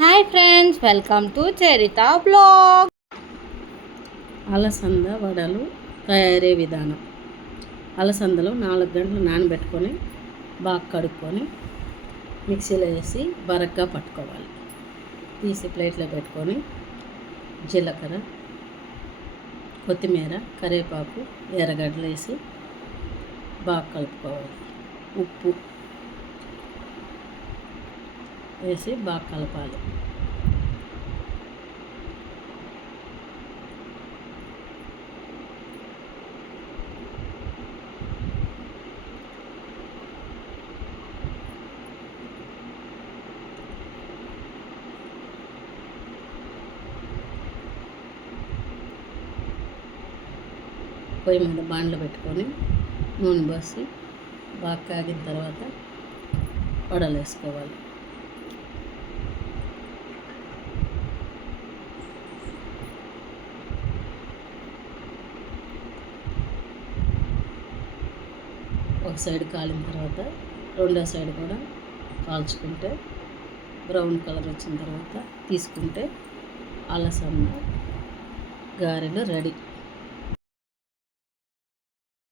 Hi friends, welcome to Charitha blog. అలసంద వడలు తయారీ విధానం. అలసందలు 4 గంటలు నానబెట్టుకొని బాగా కడుక్కొని మిక్సీలో వేసి బరగ్గా పట్టుకోవాలి. తీసి ప్లేట్లో పెట్టుకొని జీలకర్ర, కొత్తిమీర, కరివేపాకు, ఎర్రగడ్డలు వేసి బాగా కలుపుకోవాలి. ఉప్పు వేసి బాగా కలపాలి. పొయ్యి మీద బాండ్లు పెట్టుకొని నూనె పోసి బాగా కాగిన తర్వాత వడలు వేసుకోవాలి. ఒక సైడ్ కాలిన తర్వాత రెండో సైడ్ కూడా కాల్చుకుంటే బ్రౌన్ కలర్ వచ్చిన తర్వాత తీసుకుంటే అలసంద గారెలు రెడీ.